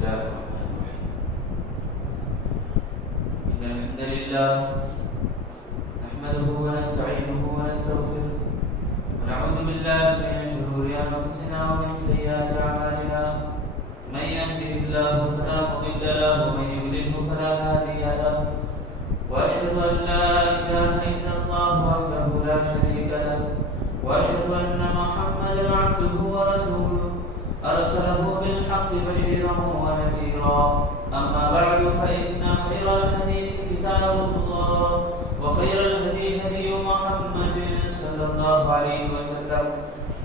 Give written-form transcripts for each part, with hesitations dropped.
الله الرحمن الرحيم. إن الحمد لله نحمده ونستعينه ونستغفره ونعوذ بالله من شرور أنفسنا ومن سيئات أعمالنا. من يهده الله فلا مضل له ومن يضلل فلا هادي له. وأشهد أن لا إله إلا الله وحده لا شريك له وأشهد أن محمدا عبده ورسوله أرسله بالحق بشيرا ونذيرا. أما بعد فإن خير الحديث كتاب الله وخير الهدي هدي محمد صلى الله عليه وسلم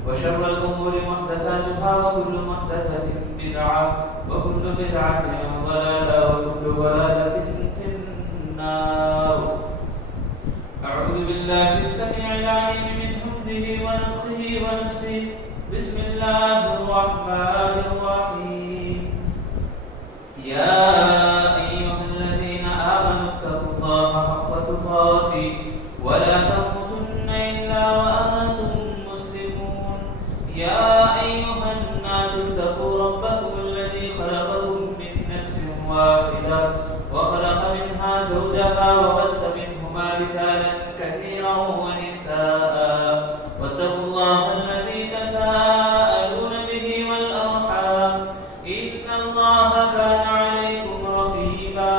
وشر الأمور محدثاتها وكل محدثة بدعة وكل بدعة ضلالة وكل ضلالة في النار. أعوذ بالله السميع العليم من همزه ونفخه ونفسه. بسم الله الرحمن الرحيم. يا أيها الذين آمنوا اتقوا الله حق تقاته ولا تموتن إلا وأنتم مسلمون. يا أيها الناس اتقوا ربكم الذي خلقكم من نفس واحدة وخلق منها زوجها وبث منهما رجالا كثيرا ونساء واتقوا الله الذي تساءلون به والأرحام إن الله كان عليكم رقيبا.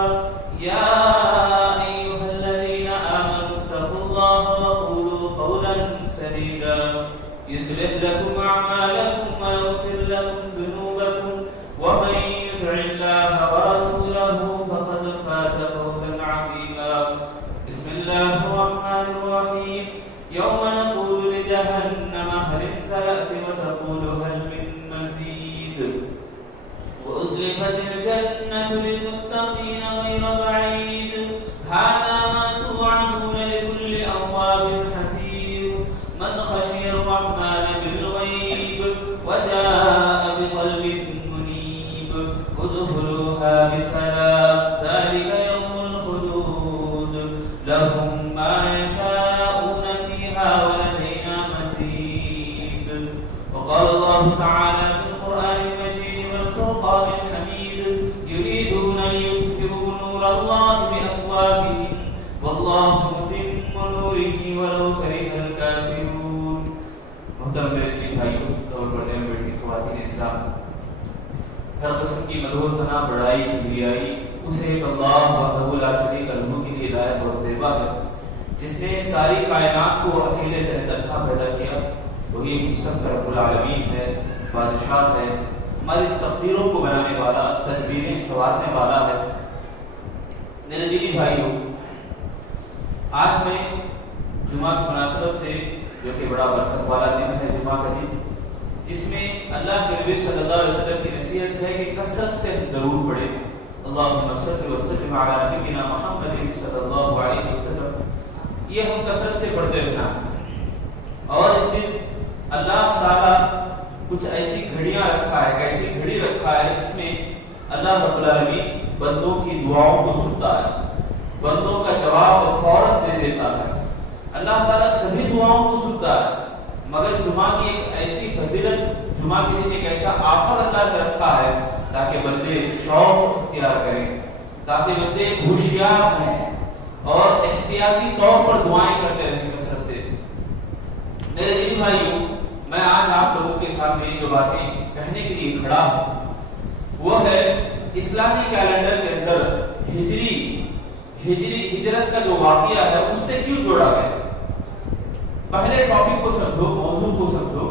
يا أيها الذين آمنوا اتقوا الله وقولوا قولا سديدا يصلح لكم أعمالكم ويغفر لكم ذنوبكم ومن يطع الله ورسوله فقد فاز فوزا عظيما. بسم الله الرحمن الرحيم. يوم نقول لجهنم هل امتلأت وتقول هل من مزيد وأزلفت الجنة للمتقين غير بعيد هذا ما توعدون لكل أواب حفيظ من خشي الرحمن بالغيب وجاء بقلب منيب ادخلوها بسلام ذلك يوم الخلود لهم ما يشاءون فيها ولدينا مزيد. وقال الله تعالى في القرآن المجيد والفرقان الحميد يريدون ليطفئوا نور الله بأفواههم والله متم نوره ولو كره الكافرون. محترم میرے بھائیوں اور بڑے بیٹی خواتین اسلام، ہر قسم کی مدح ثنا بڑائی کبریائی اسے ایک اللہ وحدہ لا شریک لہ کے لیے ہدایت اور زیبا ہے جس نے ساری کائنات کو اکیلے تنہا پیدا کیا. وہی سب کا رب العالمین ہے، بادشاہ ہے، ہماری تقدیروں کو بنانے والا، تدبیریں سنوارنے والا ہے. میرے دینی بھائیوں، آج میں جمعہ کی مناسبت سے جو کہ بڑا برکت والا دن ہے، جمعہ کا دن، جس میں اللہ کے نبی صلی اللہ علیہ وسلم کی نصیحت ہے کہ کثرت سے درود پڑھیں. اللہم صلی وسلم علی نبینا محمد صلی اللہ علیہ وسلم. یہ ہم کثرت سے پڑھتے رہنا. اور اس دن اللہ تعالیٰ کچھ ایسی گھڑیاں رکھا ہے، ایسی گھڑی رکھا ہے جس میں اللہ رب العالمین بندوں کی دعاؤں کو سنتا ہے، بندوں کا جواب فوراً دے دیتا ہے. اللہ تعالیٰ سبھی دعاؤں کو سنتا ہے، مگر جمعہ کی ایک ایسی فضیلت، جمعہ کے دن ایک ایسا آفر اللہ نے رکھا ہے تاکہ بندے شوق اختیار کریں، تاکہ بندے ہوشیار ہیں اور احتیاطی طور پر دعائیں کرتے رہیں کثرت سے. میرے دینی بھائیوں، میں آج آپ لوگوں کے سامنے جو باتیں کہنے کے لیے کھڑا ہوں وہ ہے اسلامی کیلنڈر کے اندر ہجرت کا جو واقعہ ہے اس سے کیوں جوڑا گیا. پہلے ٹاپک کو سمجھو، موضوع کو سمجھو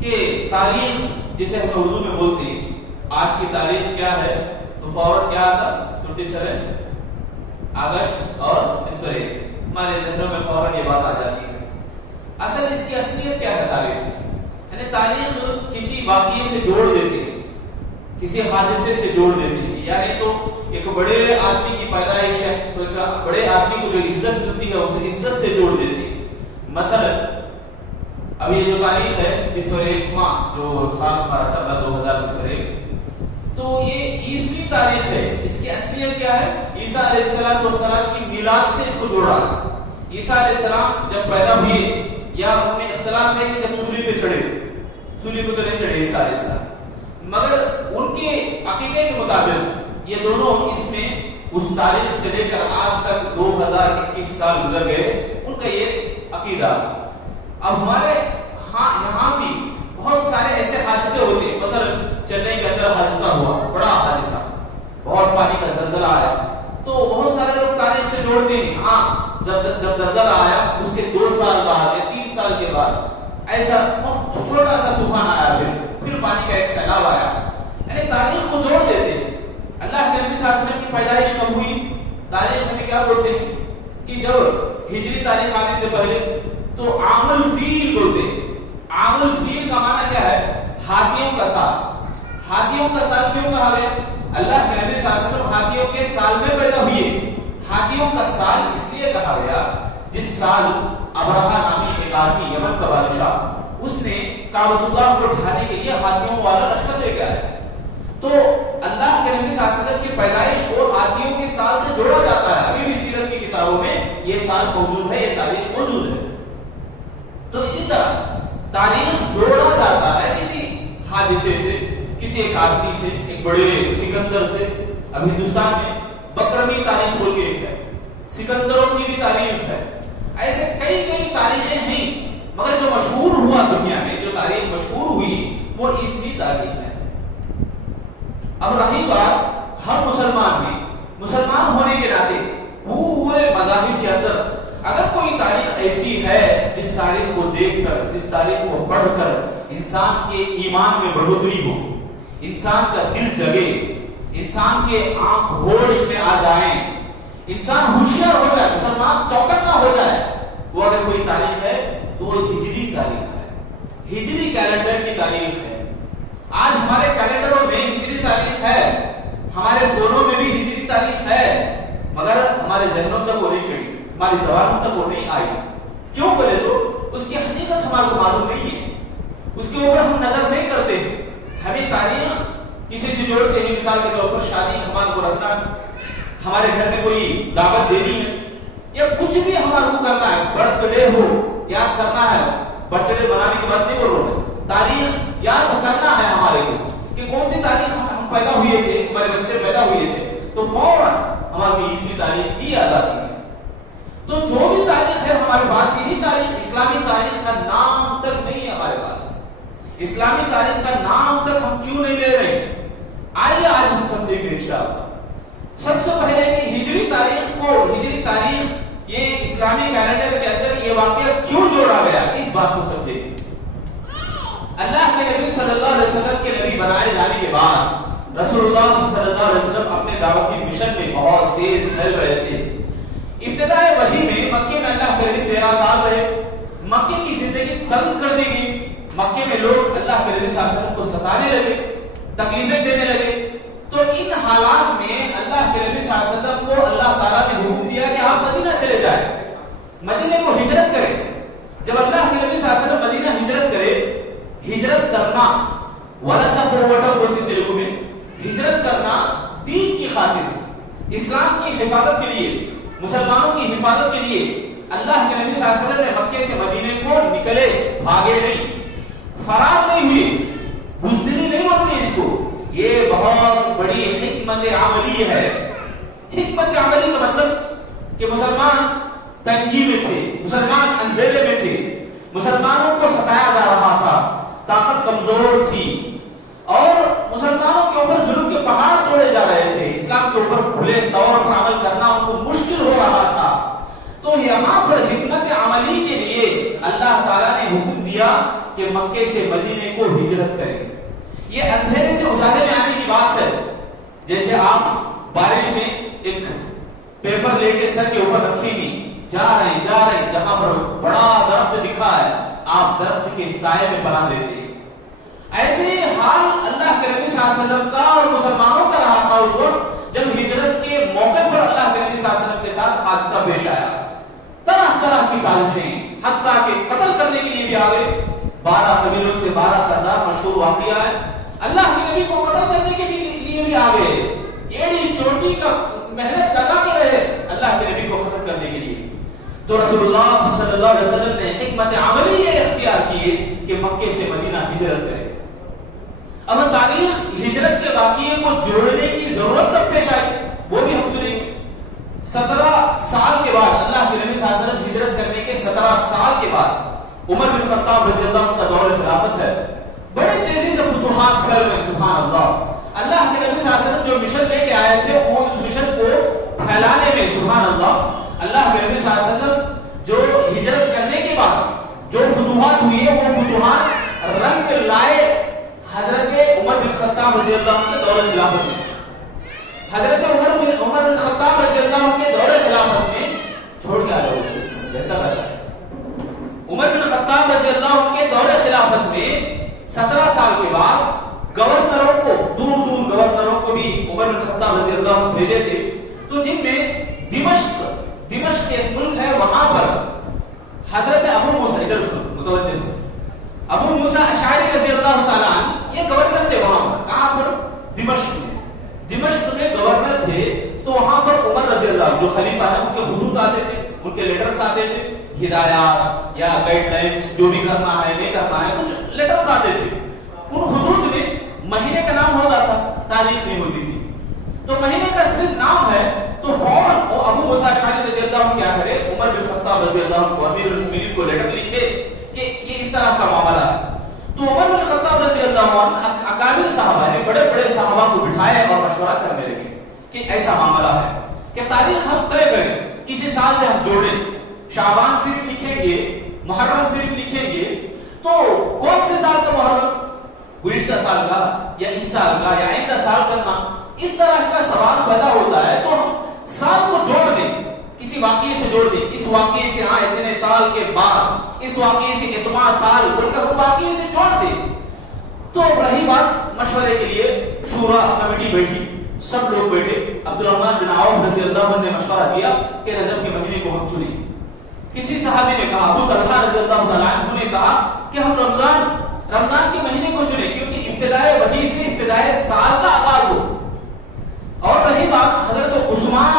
کہ تاریخ جسے ہم اردو میں بولتے ہیں، آج کی تاریخ کیا ہے تو فوراً کیا تھا 27 اگست اور اس پر ہمارے ذہنوں میں فوراً یہ بات آ جاتی ہے. اصل اس کی اصلیت کیا ہے تاریخ؟ یعنی تاریخ کسی واقعے سے جوڑ دیتے ہیں، کسی حادثے سے جوڑ دیتے ہیں. یعنی تو ایک بڑے آدمی کی پیدائش ہے تو ایک بڑے آدمی کو جو عزت ملتی ہے اسے عزت سے جوڑ دیتے ہیں. مثلا اب یہ جو تاریخ ہے 20 ماہ جو سال ہمارا چل رہا 2021، تو یہ عیسوی تاریخ ہے. اس کی اصلیت کیا ہے؟ عیسیٰ علیہ السلام کی میلاد سے اس کو جوڑا. عیسیٰ علیہ السلام جب پیدا ہوئے یا ان میں اختلاف ہے کہ جب سولی پہ چڑھے، سولی پہ تو نہیں چڑھے عیسیٰ علیہ السلام، مگر ان کے یہ دونوں اس میں اس تاریخ سے لے کر آج تک 2021 سال گزر گئے، ان کا یہ عقیدہ۔ اب ہمارے یہاں بھی بہت سارے ایسے حادثے ہوتے ہیں، مثلا چنئی کے اندر حادثہ ہوا، بڑا حادثہ، بہت پانی کا زلزلہ آیا، تو بہت سارے لوگ تاریخ سے جوڑتے ہیں، ہاں جب زلزلہ آیا اس کے 2 سال بعد یا 3 سال کے بعد ایسا چھوٹا سا طوفان آیا، پھر پانی کا ایک سیلاب آیا، یعنی تاریخ کو جوڑ دیتے ہیں۔ اللہ کے نبی صلی اللہ علیہ وسلم کی پیدائش کب ہوئی؟ تاریخ ہمیں کیا بولتے ہیں کہ جب ہجری تاریخ آنے سے پہلے تو عام الفیل بولتے ہیں۔ عام الفیل کا معنی کیا ہے؟ ہاتھیوں کا سال۔ ہاتھیوں کا سال کیوں کہا گیا؟ اللہ کے نبی صلی اللہ علیہ وسلم ہاتھیوں کے سال میں پیدا ہوئے۔ ہاتھیوں کا سال اس لیے کہا گیا جس سال ابرہہ نامی ایک آدمی یمن کا بادشاہ، اس نے کعبۃ اللہ کو اٹھانے کے لیے ہاتھیوں والا لشکر لے کے آیا، تو اللہ کے نبی صلی اللہ علیہ وسلم کی پیدائش کو ہاتھیوں کے سال سے جوڑا جاتا ہے۔ ابھی بھی سیرت کی کتابوں میں یہ سال موجود ہے، یہ تاریخ موجود ہے۔ تو اسی طرح تاریخ جوڑا جاتا ہے کسی حادثے سے، کسی ایک آدمی سے، ایک بڑے سکندر سے۔ اب ہندوستان میں بکرمی تاریخ بول کے ایک ہے، سکندروں کی بھی تاریخ ہے، ایسے کئی تاریخیں ہیں، مگر جو مشہور ہوا دنیا میں، جو تاریخ مشہور ہوئی وہ عیسوی تاریخ ہے۔ اب رہی بات ہر مسلمان میں، مسلمان ہونے کے ناطے پورے مذاہب کے اندر اگر کوئی تاریخ ایسی ہے جس تاریخ کو دیکھ کر، جس تاریخ کو پڑھ کر انسان کے ایمان میں بڑھوتری ہو، انسان کا دل جگے، انسان کے آنکھ ہوش میں آ جائیں، انسان ہوشیار ہو جائے، مسلمان چوکنا ہو جائے، وہ اگر کوئی تاریخ ہے تو وہ ہجری تاریخ ہے، ہجری کیلنڈر کی تاریخ ہے۔ آج ہمارے کیلنڈروں میں ہجری تاریخ ہے، ہمارے فونوں میں بھی ہجری تاریخ ہے، مگر ہمارے ذہنوں تک وہ نہیں چڑھی، ہماری زبانوں تک وہ نہیں آئی۔ کیوں بولے تو اس کی حقیقت ہمارے کو معلوم نہیں ہے، اس کے اوپر ہم نظر نہیں کرتے۔ ہمیں تاریخ کسی سے جوڑتے ہیں، مثال کے طور پر شادی ہمارے کو رکھنا ہے، ہمارے گھر میں کوئی دعوت دینی ہے، یا کچھ بھی ہمارے کو کرنا ہے، برتھ ڈے ہو یاد کرنا ہے، برتھ ڈے بنانے کی بات نہیں بول رہا ہوں، تاریخ یاد کرنا ہے ہمارے کو کہ کون سی تاریخ ہم پیدا ہوئے تھے، ہمارے بچے پیدا ہوئے تھے، تو فوراً ہماری عیسوی تاریخ کی یاد آتی ہے۔ تو جو بھی تاریخ ہے ہمارے پاس، یہی تاریخ، اسلامی تاریخ کا نام تک نہیں ہے ہمارے پاس۔ اسلامی تاریخ کا نام تک ہم کیوں نہیں لے رہے؟ آئیے آج ہم سمجھیں گے انشاءاللہ۔ سب سے پہلے کہ ہجری تاریخ کو، ہجری تاریخ یہ اسلامی کیلنڈر کے اندر یہ واقعہ کیوں جوڑا گیا، اس بات کو سمجھیں۔ اللہ کے نبی صلی اللہ علیہ وسلم کے نبی بنائے جانے کے بعد رسول اللہ صلی اللہ علیہ وسلم اپنے دعوتی مشن میں بہت تیز پھیل رہے تھے۔ ابتدائے وحی میں مکے میں اللہ کے نبی 13 سال رہے، مکے کی زندگی تنگ کر دی گئی، مکے میں لوگ اللہ کے نبی صلی اللہ علیہ وسلم کو ستانے لگے، تکلیفیں دینے لگے۔ تو ان حالات میں اللہ کے نبی صلی اللہ علیہ وسلم کو اللہ تعالیٰ نے حکم دیا کہ آپ مدینہ چلے جائیں، مدینہ کو ہجرت کریں۔ جب اللہ کے نبی صلی اللہ علیہ وسلم مدینہ ہجرت کرے، ہجرت کرنا ورثہ پروٹم بولتے تیلگو میں، ہجرت کرنا دین کی خاطر، اسلام کی حفاظت کے لیے، مسلمانوں کی حفاظت کے لیے اللہ کے نبی صلی اللہ علیہ وسلم نے مکے سے مدینے کو نکلے، بھاگے نہیں، فرار نہیں ہوئے، بزدلی نہیں بولتے اس کو، یہ بہت بڑی حکمت عملی ہے۔ حکمت عملی کا مطلب کہ مسلمان تنگی میں تھے، مسلمان اندھیرے میں تھے، مسلمانوں کو ستایا جا رہا تھا، طاقت کمزور تھی، اور مسلمانوں کے اوپر ظلم کے پہاڑ توڑے جا رہے تھے، اسلام کے اوپر کھلے طور پر عمل کرنا ان کو مشکل ہو رہا تھا۔ تو یہاں پر حکمت عملی کے لیے اللہ تعالیٰ نے حکم دیا کہ مکے سے مدینے کو ہجرت کریں۔ یہ اندھیرے سے اجالے میں آنے کی بات ہے، جیسے آپ بارش میں ایک پیپر لے کے سر کے اوپر رکھیں گے، جا رہے ہیں، جہاں پر بڑا درخت دکھا ہے آپ درخت کے سائے میں پناہ لیتے ہیں۔ ایسے حال اللہ کے نبی صلی اللہ علیہ وسلم کا اور مسلمانوں کا رہا تھا اس وقت جب ہجرت کے موقع پر اللہ کے نبی صلی اللہ علیہ وسلم کے ساتھ حادثہ پیش آیا۔ طرح طرح کی سازشیں، حتیٰ کہ قتل کرنے کے لیے بھی آ گئے، 12 قبیلوں سے 12 سردار، مشہور واقعہ ہے۔ اللہ کے نبی کو قتل کرنے کے لیے بھی آ گئے، ایڑی چوٹی کا محنت لگا کے رہے اللہ کے نبی کو ختم کرنے کے لیے۔ تو رسول اللہ صلی اللہ علیہ وسلم نے حکمت عملی یہ اختیار کی کہ مکے سے مدینہ ہجرت کرے۔ اب تاریخ ہجرت کے واقعے کو جوڑنے کی ضرورت تب پیش 17 سال کے بعد اللہ کے نبی صلی اللہ علیہ وسلم ہجرت کرنے کے 17 سال کے بعد عمر بن خطاب رضی اللہ عنہ کا دور خلافت ہے. بڑے تیزی سے فتوحات کر رہے ہیں. سبحان اللہ. اللہ کے نبی صلی اللہ علیہ وسلم جو مشن لے کے آئے تھے وہ اس مشن کو پھیلانے میں سبحان اللہ اللہ کے نبی صلی اللہ علیہ وسلم جو ہجرت کرنے کے بعد جو فتوحات ہوئی ہے وہ فتوحات رنگ لائے حضرت عمر بن خطاب رضی اللہ عنہ کے دور خلافت میں. حضرت عمر بن خطاب رضی اللہ عنہ کے دور خلافت میں چھوڑ کے آ رہا ہوں بہتر ہے. عمر بن خطاب رضی اللہ عنہ کے دور خلافت میں 17 سال کے بعد گورنروں کو دور دور گورنروں کو بھی عمر بن خطاب رضی اللہ عنہ بھیجے تھے. تو جن میں دمشق ایک ملک ہے وہاں پر حضرت ابو موسیٰ ادھر متوجہ ابو موسیٰ اشعری رضی اللہ تعالیٰ عنہ یہ گورنر تھے وہاں پر. کہاں پر؟ دمشق میں گورنر تھے. تو وہاں پر عمر رضی اللہ عنہ جو خلیفہ ہیں ان کے خطوط آتے تھے ان کے لیٹرز آتے تھے ہدایات یا گائیڈ لائنز جو بھی کرنا ہے نہیں کرنا ہے کچھ لیٹرز آتے تھے. ان خطوط میں مہینے کا نام ہوتا تھا تاریخ نہیں ہوتی تھی. تو مہینے کا صرف نام ہے تو فوراً ابو موسیٰ اشعری رضی اللہ عنہ کیا کرے عمر بن خطاب رضی اللہ عنہ کو امیر المؤمنین کو لیٹر لکھے کہ یہ اس طرح کا معاملہ ہے. تو عمر بن خطاب رضی اللہ عنہ اکابر صحابہ نے بڑے بڑے صحابہ کو بٹھائے اور مشورہ کرنے لگے کہ ایسا معاملہ ہے کہ تاریخ ہم طے کریں کسی سال سے ہم جوڑیں. شعبان صرف لکھیں گے محرم صرف لکھیں گے تو کون سے سال کا محرم گزشتہ سال کا یا اس سال کا یا آئندہ سال کرنا اس طرح کا سوال پیدا ہوتا ہے. تو ہم سال کو جوڑ دیں کسی واقعے سے جوڑ دیں اس واقعے سے ہاں اتنے سال کے بعد اس واقعے سے اتنا سال بول کر وہ واقعے سے جوڑ دیں. تو رہی بات مشورے کے لیے شورا کمیٹی بیٹھی سب لوگ بیٹھے. عبد الرحمن بن عوف رضی اللہ عنہ نے مشورہ دیا کہ رجب کے مہینے کو ہم چنیں. کسی صحابی نے کہا ابو طلحہ رضی اللہ تعالیٰ عنہ نے کہا کہ ہم رمضان کے مہینے کو چنیں کیونکہ ابتدائے وحی سے ابتدائے سال کا آغاز ہو. اور رہی بات حضرت عثمان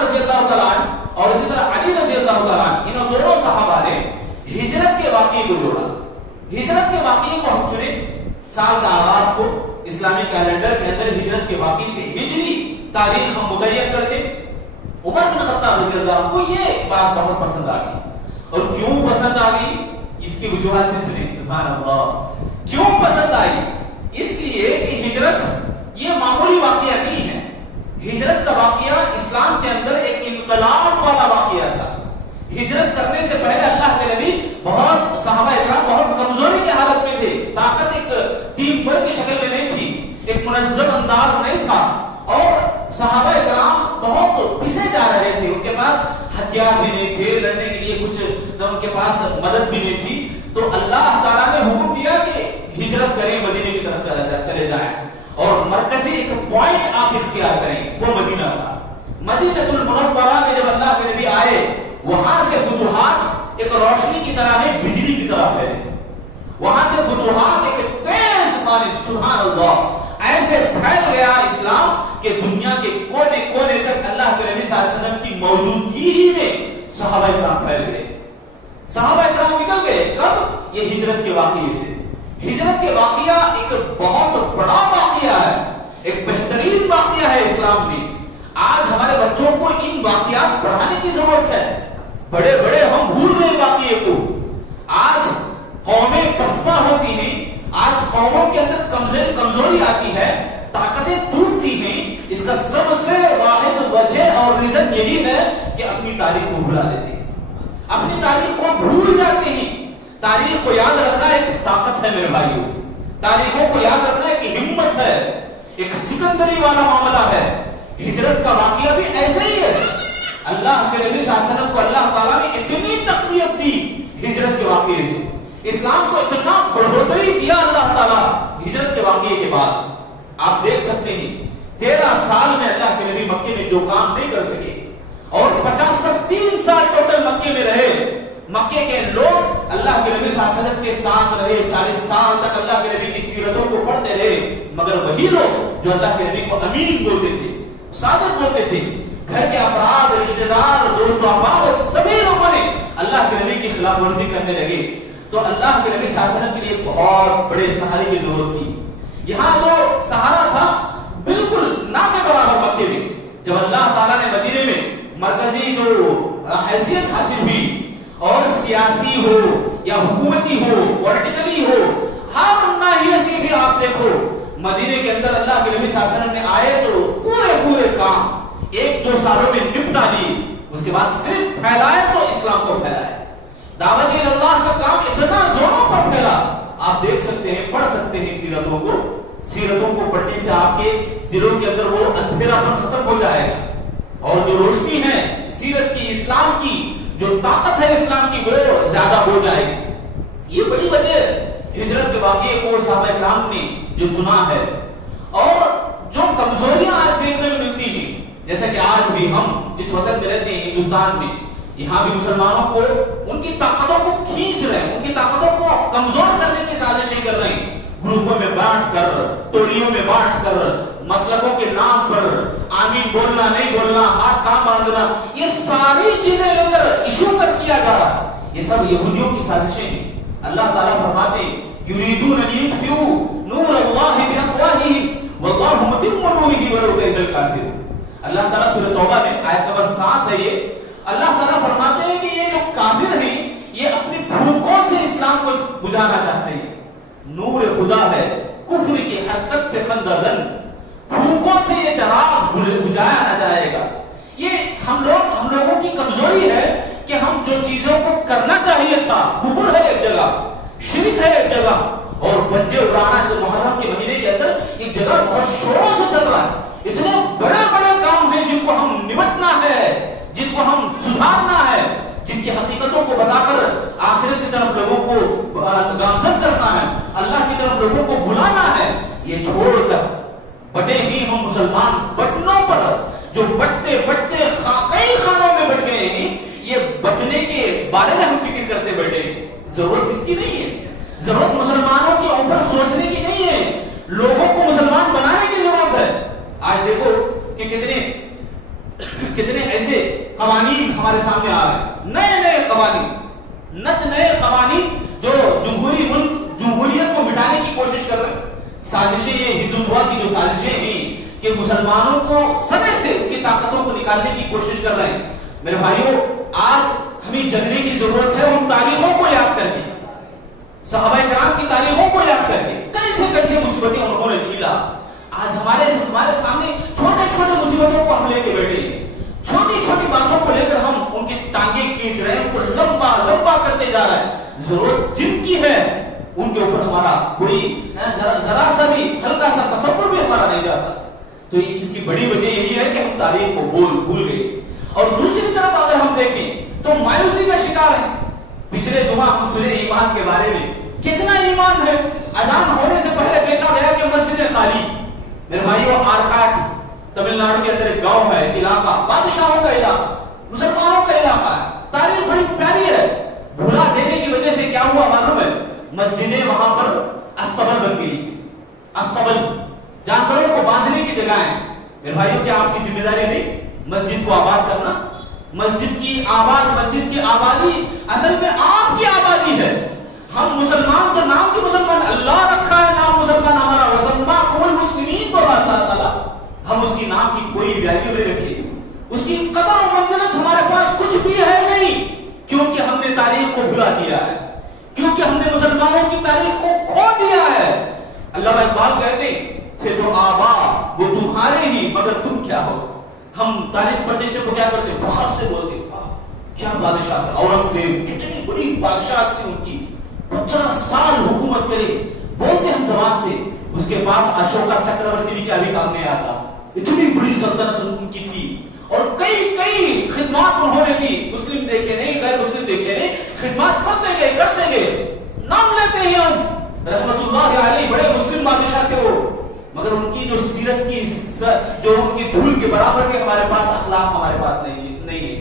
رضی اللہ تعالیٰ عنہ اور اسی طرح علی رضی اللہ تعالیٰ عنہ ان دونوں صحابہ نے ہجرت کے واقعے کو جوڑا. ہجرت کے واقعے کو ہم چنیں سال کا آغاز کو اسلامی کیلنڈر کے اندر ہجرت کے واقعے سے ہجری تاریخ ہم متعین کر دیں. عمر بن خطاب رضی اللہ عنہ کو یہ بات بہت پسند آ گئی. اور کیوں پسند آ گئی اس کی وجوہات میں سنیں. سبحان اللہ. کیوں پسند آئی؟ اس لیے کہ ہجرت یہ معمولی واقعہ نہیں ہے. ہجرت کا واقعہ اسلام کے اندر ایک انقلاب والا واقعہ تھا. ہجرت کرنے سے پہلے اللہ کے نبی بہت صحابہ اکرام بہت کمزوری کی حالت میں تھے. طاقت ایک ٹیم ورک کی شکل میں نہیں تھی. ایک منظم انداز نہیں تھا اور صحابہ اکرام بہت پسے جا رہے تھے. ان کے پاس ہتھیار بھی نہیں تھے لڑنے کے لیے کچھ ان کے پاس مدد بھی نہیں تھی. تو اللہ تعالیٰ نے حکم دیا کہ ہجرت کریں مدینے کی طرف چلے جائیں اور مرکزی ایک پوائنٹ آپ اختیار کریں وہ مدینہ تھا. مدینہ المنورہ میں جب اللہ کے نبی آئے وہاں سے فتوحات ایک روشنی کی طرح نہیں بجلی کی طرح پھیلے. وہاں سے فتوحات ایک تیز مانند سبحان اللہ ایسے پھیل گیا اسلام کہ دنیا کے کونے کونے تک اللہ کے نبی صلی اللہ علیہ وسلم کی موجودگی ہی میں صحابہ اکرام پھیل گئے. صحابہ اکرام نکل گئے. کب؟ یہ ہجرت کے واقعے سے. ہجرت کے واقعہ ایک بہت بڑا واقعہ ہے ایک بہترین واقعہ ہے اسلام میں. آج ہمارے بچوں کو ان واقعات پڑھانے کی ضرورت ہے. بڑے بڑے ہم بھول گئے واقعے کو. آج قومیں پسپا ہوتی ہیں. آج قوموں کے اندر کمزوری آتی ہے طاقتیں ٹوٹتی ہیں. اس کا سب سے واحد وجہ اور ریزن یہی ہے کہ اپنی تاریخ کو بھلا دیتے ہیں. اپنی تاریخ کو بھول جاتے ہیں. تاریخ کو یاد رکھنا ایک طاقت ہے میرے بھائیوں. تاریخوں کو یاد رکھنا ایک ہمت ہے ایک سکندری والا معاملہ ہے. ہجرت کا واقعہ بھی ایسے ہی ہے. اللہ کے نبی صلی اللہ علیہ وسلم کو اللہ تعالیٰ نے اتنی تقویت دی ہجرت کے واقعے سے. اسلام کو اتنا بڑھوتری دیا اللہ تعالیٰ ہجرت کے واقعے کے بعد. آپ دیکھ سکتے ہیں 13 سال میں اللہ کے نبی مکے میں جو کام نہیں کر سکے اور 50 پر 3 سال ٹوٹل مکے میں رہے. مکے کے لوگ اللہ کے نبی صلی اللہ علیہ وسلم کے ساتھ رہے. 40 سال تک اللہ کے نبی کی سیرتوں کو پڑھتے رہے. مگر وہی لوگ جو اللہ کے نبی کو امین بولتے تھے صادق بولتے تھے گھر کے افراد رشتہ دار دوست احباب سبھی لوگوں نے اللہ کے نبی کی خلاف ورزی کرنے لگے. تو اللہ کے نبی صلی اللہ علیہ وسلم کے لیے بہت بڑے سہارے کی ضرورت تھی. یہاں جو سہارا تھا بالکل نہ کے برابر مکے میں. جب اللہ تعالیٰ نے حیثیت حاصل ہوئی، اور سیاسی ہو یا حکومتی ہو، پولیٹیکلی ہو، ہر ناحیے سے بھی آپ دیکھو مدینے کے اندر اللہ کے نبی صلی اللہ علیہ وسلم نے آئے تو پورے کام 1-2 سالوں میں نپٹا لی، اس کے بعد صرف پھیلائے تو اسلام کو پھیلائے۔ دعوت اللہ کا کام اتنا زوروں پر پھیلا، آپ دیکھ سکتے ہیں، پڑھ سکتے ہیں سیرتوں کو پڑھنے سے آپ کے دلوں کے اندر وہ اندھیرا پن ختم ہو جائے گا، اور جو روشنی ہے سیرت کی، اسلام کی جو طاقت ہے اسلام کی، وہ زیادہ ہو جائے گی۔ یہ بڑی وجہ ہجرت کے واقعے کو صحابہ کرام نے جو چنا ہے، اور جو کمزوریاں آج دیکھنے میں ملتی ہیں، جیسا کہ آج بھی ہم جس وطن میں رہتے ہیں ہندوستان میں، یہاں بھی مسلمانوں کو ان کی طاقتوں کو کھینچ رہے ہیں، ان کی طاقتوں کو کمزور کرنے کی سازشیں کر رہے ہیں، گروپوں میں بانٹ کر، ٹولیوں میں بانٹ کر، مسلکوں کے نام پر آمین بولنا نہیں بولنا، ہاتھ کام باندھنا، یہ ساری چیزیں لے کر ایشو کر کیا جا رہا، یہ سب یہودیوں کی سازشیں ہیں۔ اللہ تعالیٰ فرماتے ہیں یریدون ان یطفئوا نور اللہ بافواہہم واللہ متم نورہ ولو کرہ الکافرون۔ اللہ تعالیٰ سورہ توبہ میں آیت نمبر 7 ہے یہ، اللہ تعالیٰ فرماتے ہیں کہ یہ جو کافر ہیں یہ اپنی بھوکوں سے اسلام کو بجھانا چاہتے ہیں۔ نور خدا ہے، کفر کی حرکت پہ خندزن، بھوکوں سے یہ چراغ بجھایا نہ جائے گا۔ یہ ہم لوگوں کی کمزوری ہے کہ ہم جو چیزوں کو کرنا چاہیے تھا، کفر ہے ایک جگہ، شرک ہے ایک جگہ، اور بجے اڑانا جو محرم کے مہینے کے اندر ایک جگہ بہت شوروں سے چل رہا ہے۔ اتنے بڑے کام ہیں جن کو ہم نمٹنا ہے، جن کو ہم سدھارنا ہے، جن کی حقیقتوں کو بتا کر آخرت کی طرف لوگوں کو گامزن کرنا ہے، اللہ کی طرف لوگوں کو بلانا ہے۔ یہ چھوڑ کر بٹے ہی ہم مسلمان بٹنوں پر، جو بٹتے کئی خانوں میں بٹ گئے ہیں، یہ بٹنے کے بارے میں ہم فکر کرتے بیٹھے۔ ضرورت اس کی نہیں ہے، ضرورت مسلمانوں کے اوپر سوچنے کی نہیں ہے، لوگوں کو مسلمان بنانے کی ضرورت ہے۔ آج دیکھو کہ کتنے ایسے قوانین ہمارے سامنے آ رہے ہیں، نئے قوانین جو جمہوری ملک جمہوریت کو مٹانے کی کوشش کر رہے ہیں۔ سازشیں یہ ہندوتوا کی جو سازشیں ہیں کہ مسلمانوں کو سرے سے ان کی طاقتوں کو نکالنے کی کوشش کر رہے ہیں۔ میرے بھائیوں، آج ہمیں جگنے کی ضرورت ہے ان تاریخوں کو یاد کر کے، صحابہ کرام کی تاریخوں کو یاد کر کے، کیسے مصیبتیں انہوں نے جھیلا۔ آج ہمارے سامنے چھوٹے مصیبتوں کو ہم لے کے بیٹھے ہیں، چھوٹی باتوں کو لے کر ہم ان کی ٹانگیں کھینچ رہے ہیں، ان کو لمبا کرتے جا رہے ہیں۔ ضرورت جن کی ہے ان کے اوپر ہمارا کوئی ذرا سا بھی ہلکا سا تصور بھی ہمارا نہیں جاتا۔ تو اس کی بڑی وجہ یہی ہے کہ ہم تاریخ کو بھول گئے، اور دوسری طرف اگر ہم دیکھیں تو مایوسی کا شکار ہے۔ پچھلے جمعہ ہم سنے ایمان کے بارے میں، کتنا ایمان ہے، اذان ہونے سے پہلے دیکھا گیا کہ مسجدیں خالی۔ میرے بھائیوں، آرکاٹ تمل ناڈو کے اندر ایک گاؤں ہے، علاقہ بادشاہوں کا علاقہ، مسلمانوں کا علاقہ ہے، تاریخ بڑی پیاری ہے۔ بھولا دینے کی وجہ سے کیا ہوا معلوم ہے؟ مسجدیں وہاں پر استبل بن گئی، استبل جانوروں کو باندھنے کی جگہ ہے۔ میرے بھائیوں، کیا آپ کی ذمہ داری نہیں مسجد کو آباد کرنا؟ مسجد کی آبادی اصل میں آپ کی آبادی ہے۔ ہم مسلمان تو نام کے مسلمان، اللہ رکھا ہے نام مسلمان ہمارا، وسماکم المسلمین کو اللہ تعالیٰ، ہم اس کی نام کی کوئی ویلیو نہیں رکھے، اس کی قدر و منزلت ہمارے پاس کچھ بھی ہے نہیں، کیونکہ ہم نے تاریخ کو بھلا دیا ہے، کیونکہ ہم نے مسلمانوں کی تاریخ کو کھو دیا ہے۔ علامہ اقبال کہتے تھے جو آبا وہ تمہارے ہی مگر تم کیا ہو۔ ہم تاریخ پرتشتے کو کیا کرتے؟ فخر سے بولتے کیا بادشاہ تھا اورنگزیب، کتنی بڑی بادشاہ تھی ان کی، 50 سال حکومت کرے، بولتے ہم زبان سے۔ اس کے پاس اشوکا چکرورتی بھی کیا بھی کام نہیں آتا، اتنی بڑی سلطنت ان کی تھی، اور کئی خدمات انہوں نے دی، مسلم دیکھے نہیں، غیر مسلم دیکھے نہیں، خدمات کرتے گئے، نام لیتے ہیں ہم، رحمت اللہ علیہ بڑے مسلم بادشاہ تھے وہ، مگر ان کی جو سیرت کی جو ان کی دھول کے برابر کے ہمارے پاس اخلاق ہمارے پاس نہیں ہے۔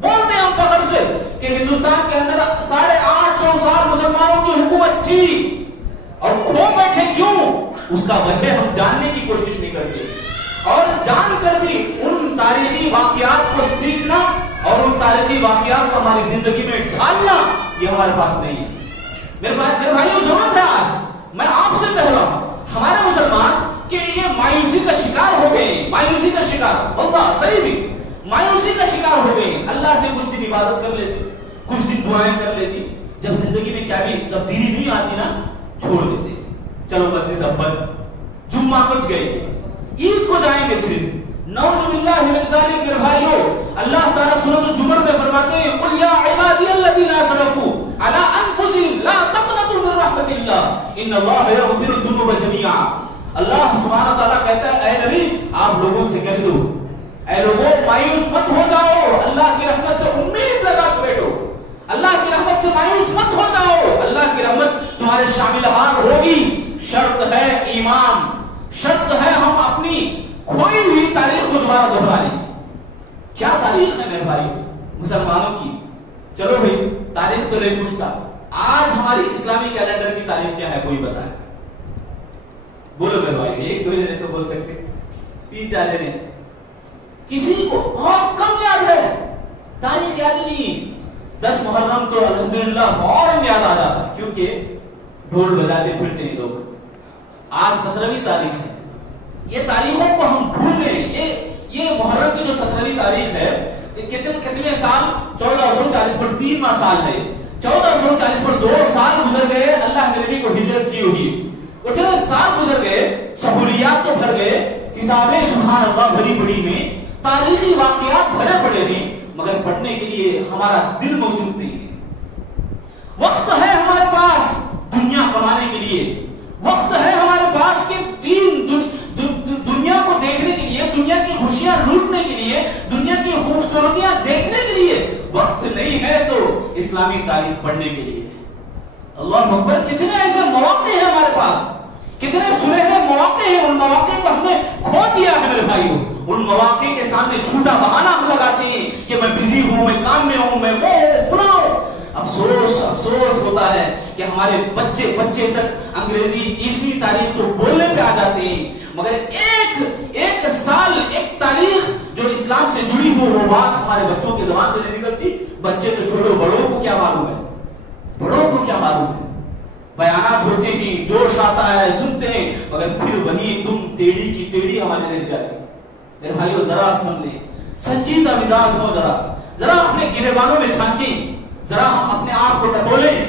بولتے ہیں ہم فخر سے کہ ہندوستان کے اندر 850 سال مسلمانوں کی حکومت تھی، اور کھو بیٹھے کیوں؟ اس کا وجہ ہم جاننے کی کوشش نہیں کرتے، اور جان کر بھی ان تاریخی واقعات کو سیکھنا اور ان تاریخی واقعات کو ہماری زندگی میں ڈھالنا یہ ہمارے پاس نہیں ہے۔ میرے بھائیوں، ضرورت ہے، آج میں آپ سے کہہ رہا ہوں ہمارے مسلمان کہ یہ مایوسی کا شکار ہو گئے، مایوسی کا شکار، اللہ صحیح بھی مایوسی کا شکار ہو گئے، اللہ سے کچھ نہیں عبادت کر لیتے, کچھ دن دعائیں کر لیتی, جب زندگی میں کیا بھی تبدیلی نہیں آتی نا چھوڑ دیتے. چلو مسجد اب بند, جمعہ کچھ گئے, عید کو جائیں گے صرف. نعوذ باللہ من ذالک. میرے بھائیو, اللہ تعالیٰ سورۃ الزمر میں فرماتے ہیں قل یا عبادی الذین اسرفوا علی انفسہم لا تقنطوا من رحمت اللہ ان اللہ یغفر الذنوب جميعا. اللہ سبحانہ و تعالیٰ کہتا ہے اے نبی آپ لوگوں سے کہہ دو, اے لوگوں مایوس مت ہو جاؤ, اللہ کی رحمت سے امید لگا کے بیٹھو, اللہ کی رحمت سے مایوس مت ہو جاؤ, اللہ کی رحمت تمہارے شامل حال ہوگی. شرط ہے ایمان, شرط ہے ہم اپنی کھوئی ہوئی تاریخ کو دوبارہ دہرا لیں. کیا تاریخ ہے میرے بھائی مسلمانوں کی؟ چلو بھائی تاریخ تو نہیں پوچھتا, آج ہماری اسلامی کیلنڈر کی تاریخ کیا ہے کوئی بتائے؟ بولو میرے بھائی, ایک دو جنے تو بول سکتے, تین چار جنے, کسی کو بہت کم یاد ہے, تاریخ یاد نہیں. 10 محرم تو الحمدللہ فوراً یاد آ جاتا کیونکہ ڈھول بجاتے پھرتے ہیں لوگ. آج 17ویں تاریخ ہے, یہ تاریخوں کو ہم بھول گئے. یہ محرم کی جو 17ویں تاریخ ہے, کتنے سال؟ 1440 پر 3 ماہ سال ہے, 1440 پر 2 سال گزر گئے اللہ کے نبی کو ہجرت کی ہوئی. اتنے سال گزر گئے, سہولیات تو بھر گئے, کتابیں سبحان اللہ بھری پڑی ہیں, تاریخی واقعات بھرے پڑے ہیں, مگر پڑھنے کے لیے ہمارا دل موجود نہیں ہے. وقت ہے ہمارے پاس دنیا کمانے کے لیے, وقت ہے ہمارے پاس کہ دنیا کو دیکھنے کے لیے, دنیا کی خوشیاں لوٹنے کے لیے, دنیا کی خوبصورتیاں دیکھنے کے لیے. وقت نہیں ہے تو اسلامی تاریخ پڑھنے کے لیے. اللہ اکبر, کتنے ایسے مواقع ہیں ہمارے پاس, کتنے سنہرے مواقع ہیں, ان مواقع کو ہم نے کھو دیا ہے میرے بھائیوں. ان مواقع کے سامنے جھوٹا بہانہ ہم لگاتے ہیں کہ میں بزی ہوں, میں کام میں ہوں, میں وہ فلاں. افسوس ہوتا ہے کہ ہمارے بچے تک انگریزی 20ویں تاریخ تو بولنے پہ آ جاتے ہیں, مگر ایک سال ایک تاریخ جو اسلام سے جڑی ہو وہ بات ہمارے بچوں کے زبان سے نہیں نکلتی. بچے تو چھوڑو, بڑوں کو کیا معلوم ہے, بڑوں کو کیا معلوم ہے. بیانات ہوتے ہیں, جوش آتا ہے, سنتے ہیں, مگر پھر وہی تم ٹیڑھی کی ٹیڑھی ہمارے رہ جاتی. میرے بھائیو ذرا سمجھیں, سنجیدہ مزاج ہو, ذرا اپنے گریبانوں میں جھانکیں, ذرا ہم اپنے آپ کو ٹٹولیں.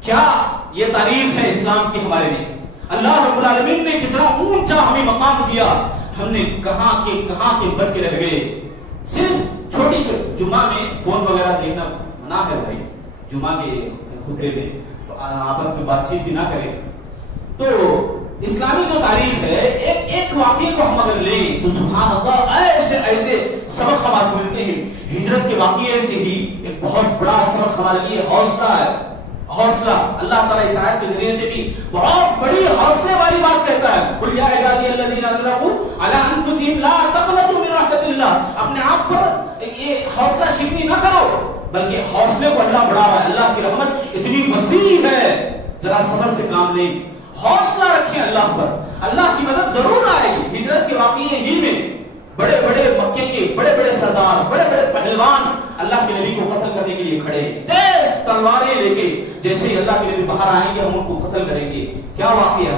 کیا یہ تاریخ ہے اسلام کی ہمارے میں؟ اللہ رب العالمین نے کتنا اونچا ہمیں مقام دیا, ہم نے کہاں کے بن کے رہ گئے. صرف چھوٹی جمعہ میں فون وغیرہ دیکھنا منع ہے بھائی, جمعہ کے خطبے میں آپس میں بات چیت بھی نہ کریں. تو اسلامی جو تاریخ ہے, ایک واقعے کو ہم اگر لیں تو سبحان اللہ ایسے سبق ہمارے ملتے ہیں. ہجرت کے واقعے سے ہی ایک بہت بڑا سبق ہمارے لیے حوصلہ ہے. حوصلہ اللہ تعالیٰ اس آیت کے ذریعے سے بھی بہت بڑی حوصلے والی بات کہتا ہے. قل یا عبادی الذین اسرفوا علی انفسہم لا تقنطوا من رحمت اللہ. اپنے آپ پر یہ حوصلہ شکنی نہ کرو, بلکہ حوصلے کو اللہ بڑھا رہا ہے. اللہ کی رحمت اتنی وسیع ہے, ذرا صبر سے کام لیں, حوصلہ رکھیں اللہ پر, اللہ کی مدد ضرور آئے گی. ہجرت کے واقعے ہی میں بڑے مکے کے بڑے سردار, بڑے پہلوان اللہ کے نبی کو قتل کرنے کے لیے کھڑے, تیز تلواریں لے کے. جیسے ہی اللہ کے نبی باہر آئیں گے ہم ان کو قتل کریں گے. کیا واقعہ,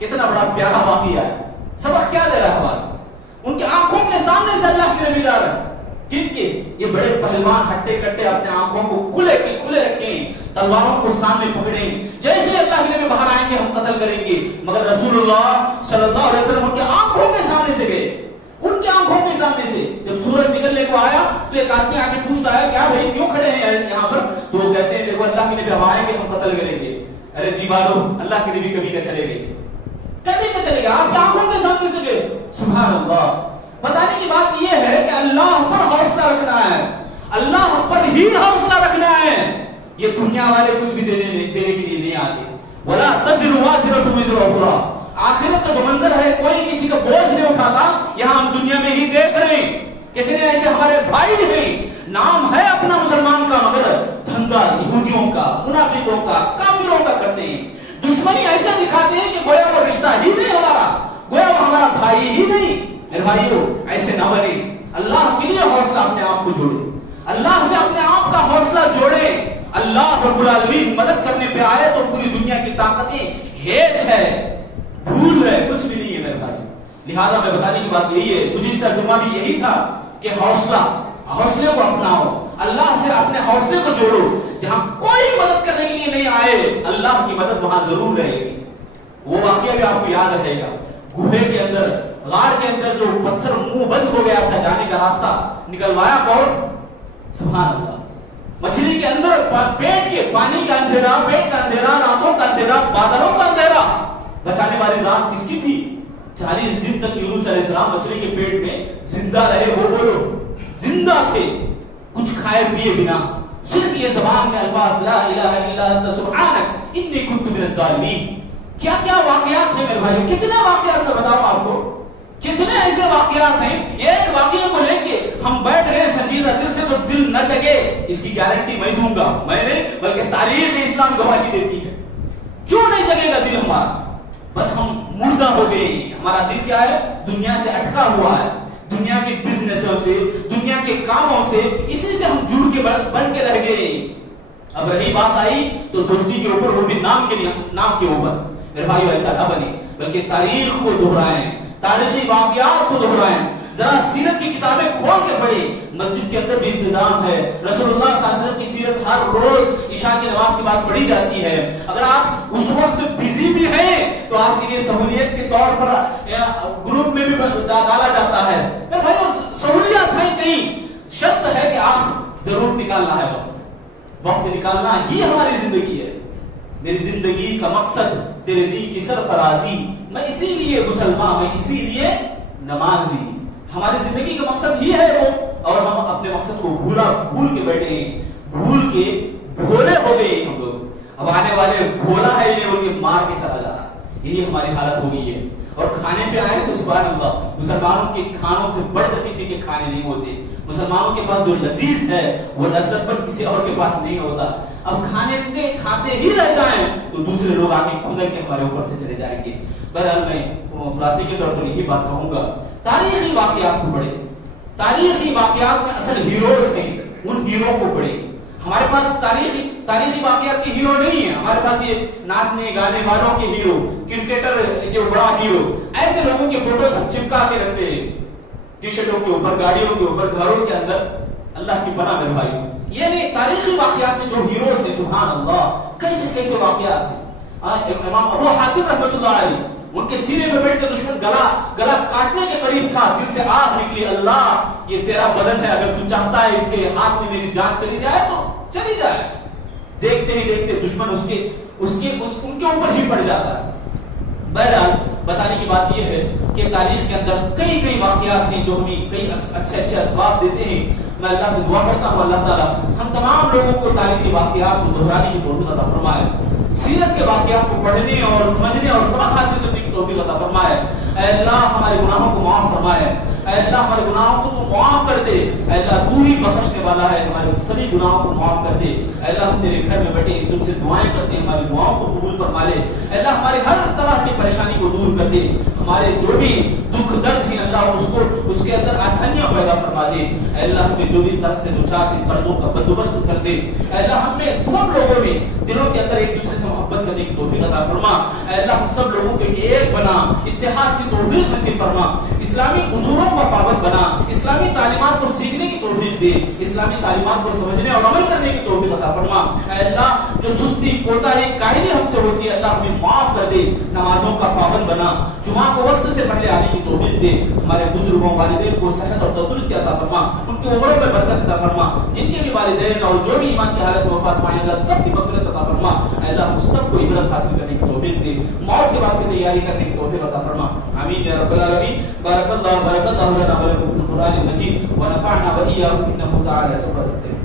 کتنا بڑا پیارا واقعہ ہے. سبق کیا دے رہا ہے ہمارا؟ ان کی آنکھوں کے سامنے سے اللہ کے نبی جا رہے ہیں. کن کے؟ یہ بڑے پہلوان ہٹے کٹے اپنے آنکھوں کو کھلے رکھیں, تلواروں کو سامنے پکڑیں. جیسے اللہ کے نبی باہر آئیں گے ہم قتل کریں گے. مگر رسول اللہ صلی اللہ علیہ وسلم ان کی آنکھوں کے سامنے سے گئے, ان کی آنکھوں کے سامنے سے. جب سورج نکلنے کو آیا تو ایک آدمی آ کے پوچھتا ہے کیا بھائی کیوں کھڑے ہیں یہاں پر؟ تو وہ کہتے ہیں دیکھو اللہ کے نبی اب آئیں گے ہم قتل کریں گے. ارے دیوارو, اللہ کے نبی کبھی کا چلے گئے, کبھی کا چلے گا, آپ کی آنکھوں کے سامنے سے گئے. سبحان اللہ. بتانے کی بات یہ ہے کہ اللہ پر حوصلہ رکھنا ہے, اللہ پر ہی حوصلہ رکھنا ہے. یہ دنیا والے کچھ بھی دینے کے لیے نہیں آتے. ولا تزر وازرة وزر اخرى. آخرت کا جو منظر ہے کوئی کسی کا بوجھ نہیں اٹھاتا. یہاں ہم دنیا میں ہی دیکھ رہے ہیں کتنے ایسے ہمارے بھائی ہیں, نام ہے اپنا مسلمان کا مگر دھندا یہودیوں کا, منافقوں کا, کافروں کا کرتے ہیں. دشمنی ایسا دکھاتے ہیں کہ گویا وہ رشتہ ہی نہیں ہمارا, گویا وہ ہمارا بھائی ہی نہیں. میرے بھائیو ایسے نہ بنے. اللہ کے لیے حوصلہ اپنے آپ کو جوڑے, اللہ سے اپنے آپ کا حوصلہ جوڑے. اللہ رب العالمین مدد کرنے پہ آئے تو پوری دنیا کی طاقتیں ہیچ ہے, دھول ہے, کچھ بھی نہیں ہے میرے بھائی. لہذا میں بتانے کی بات یہی ہے, گزشتہ جمعہ بھی یہی تھا کہ حوصلے کو اپناؤ, اللہ سے اپنے حوصلے کو جوڑو. جہاں کوئی مدد کرنے کے لیے نہیں آئے اللہ کی مدد وہاں ضرور رہے گی. وہ واقعہ بھی آپ کو یاد رہے گا. گوہے کے اندر, غار کے اندر جو پتھر منہ بند ہو گیا اپنا جانے کا راستہ نکلوایا کون؟ سبحان اللہ. مچھلی کے اندر پیٹ کے پانی کا اندھیرا, پیٹ کا اندھیرا, راتوں کا اندھیرا, بادلوں کا اندھیرا, بچانے والی ذات کس کی تھی؟ 40 دن تک یونس علیہ السلام مچھلی کے پیٹ میں زندہ رہے. وہ بولو زندہ تھے کچھ کھائے پیے بنا, صرف یہ زبان میں الفاظ لا الہ الا انت سبحانک انی کنت من الظالمین. کیا کیا واقعات ہیں میرے بھائیو, کتنے واقعات میں بتاؤں آپ کو, کتنے ایسے واقعات ہیں. ایک واقعے کو لے کے ہم بیٹھ رہے سنجیدہ دل سے تو دل نہ جگے, اس کی گارنٹی میں دوں گا, میں نے بلکہ تاریخ اسلام گواہی دیتی ہے. کیوں نہیں جگے گا دل ہمارا؟ بس ہم مردہ ہو گئے. ہمارا دل کیا ہے؟ دنیا سے اٹکا ہوا ہے, دنیا کے بزنسوں سے, دنیا کے کاموں سے, اسی سے ہم جڑ کے بن کے رہ گئے. اب رہی بات آئی تو دوستی کے اوپر, وہ بھی نام کے اوپر. میرے بھائیو ایسا نہ بنے, بلکہ تاریخ کو دہرائیں, تاریخی واقعات کو دہرائیں. ذرا سیرت کی کتابیں کھول کے پڑھیں. مسجد کے اندر بھی انتظام ہے. رسول اللہ صلی اللہ علیہ وسلم کی سیرت ہر روز عشاء کی نماز کے بعد پڑھی جاتی ہے. اگر آپ اس وقت بزی بھی ہیں تو آپ کے لیے سہولیت کے طور پر گروپ میں بھی ڈالا جاتا ہے. میرے بھائیو سہولیات ہیں کہیں, شرط ہے کہ آپ ضرور نکالنا ہے وقت. وقت نکالنا ہی ہماری زندگی ہے. میری زندگی کا مقصد تیرے دین کی سرفرازی, میں اسی لیے مسلمان, میں اسی لیے نمازی. ہماری زندگی کا مقصد ہی ہے وہ, اور ہم اپنے مقصد کو بھول کے بیٹھے ہیں, بھول کے بھولے ہو گئے ہم لوگ. اب آنے والے بھولا ہے انہیں بول کے مار کے چلا جا رہا. یہی ہماری حالت ہو گئی ہے. اور کھانے پہ آئے تو سبحان اللہ, مسلمانوں کے کھانوں سے بڑھ کر کسی کے کھانے نہیں ہوتے. مسلمانوں کے پاس جو لذیذ ہے وہ لذت پر کسی اور کے پاس نہیں ہوتا. اب کھاتے ہی رہ جائیں تو دوسرے لوگ آ کے کھدک کے ہمارے اوپر سے چلے جائیں گے. بہرحال میں خلاصے کے طور پر یہی بات کہوں گا, تاریخی واقعات کو پڑھیں. تاریخی واقعات میں اصل ہیروز ہیں, ان ہیرو کو پڑھیں. ہمارے پاس تاریخی واقعات کے ہیرو نہیں ہیں. ہمارے پاس یہ ناچنے گانے والوں کے ہیرو, کرکٹر جو بڑا ہیرو, ایسے لوگوں کے فوٹو سب چپکا کے رکھتے ہیں ٹی شرٹوں کے اوپر, گاڑیوں کے اوپر, گھروں کے اندر. اللہ کی پناہ میرے بھائی, یہ نہیں. تاریخی واقعات میں جو ہیروز ہیں سبحان اللہ, کیسے کیسے واقعات ہیں. امام ابو حاتم رحمۃ اللہ علیہ, ان کے سینے پہ بیٹھ کے دشمن گلا کاٹنے کے قریب تھا, دل سے آگ نکلی, اللہ یہ تیرا بدن ہے, اگر تو چاہتا ہے اس کے ہاتھ میں میری جان چلی جائے تو چلی جائے. دیکھتے ہی دیکھتے دشمن ان کے اوپر ہی پڑ جاتا ہے. بہرحال بتانے کی بات یہ ہے کہ تاریخ کے اندر کئی واقعات ہیں جو ہمیں کئی اچھے اسباب دیتے ہیں. میں اللہ سے دعا کرتا ہوں اللہ تعالیٰ ہم تمام لوگوں کو تاریخی واقعات کو دہرانے کی توفیق عطا فرمائے, سیرت کے واقعات کو پڑھنے اور سمجھنے اور سبق حاصل کرنے کی توفیق عطا فرمائے. اے اللہ ہمارے گناہوں کو معاف فرمائے, اے اللہ ہمارے گناہوں کو تو معاف کر دے, اے اللہ تو ہی بخشنے والا ہے, ہمارے سبھی گناہوں کو معاف کر دے. اے اللہ ہم تیرے گھر میں بیٹھے تم سے دعائیں کرتے ہیں, ہماری دعاؤں کو قبول فرما لے. اے اللہ ہماری ہر طرح کی پریشانی کو دور کر دے, ہمارے جو بھی دکھ درد ہیں اللہ اس کے اندر آسانیاں پیدا فرما دے. اے اللہ ہمیں جو بھی طرز سے دوچار کے قرضوں کا بندوبست کر دے. اے اللہ ہمیں سب لوگوں میں دلوں کے اندر ایک دوسرے سے محبت کرنے کی توفیق عطا فرما. اے اللہ ہم سب لوگوں کو ایک بنا, اتحاد کی توفیق نصیب فرما, اسلامی اصولوں کا پابند بنا, اسلامی تعلیمات کو سیکھنے کی توفیق دے, اسلامی تعلیمات کو سمجھنے اور عمل کرنے کی توفیق عطا فرما. اے اللہ جو سستی کوتاہی کاہلی ہم سے ہوتی ہے اللہ ہمیں معاف کر دے, نمازوں کا پابند بنا, جمعہ کو وقت سے پہلے آنے کی توفیق دے. ہمارے بزرگوں والدین کو صحت اور تندرستی عطا فرما, ان کی عمروں میں برکت عطا فرما, جن کے بھی والدین اور جو بھی ایمان کی حالت میں وفات پائیں اللہ سب کی مغفرت عطا فرما. اے اللہ ہم سب کو عبرت حاصل کرنے کی توفیق دے, موت کے بعد کی تیاری کرنے کی توفیق عطا فرما. آمین یا رب العالمین. بارک اللہ لنا ولکم فی القرآن المجید ونفعنا وإياكم إنه تعالى جبار الكريم.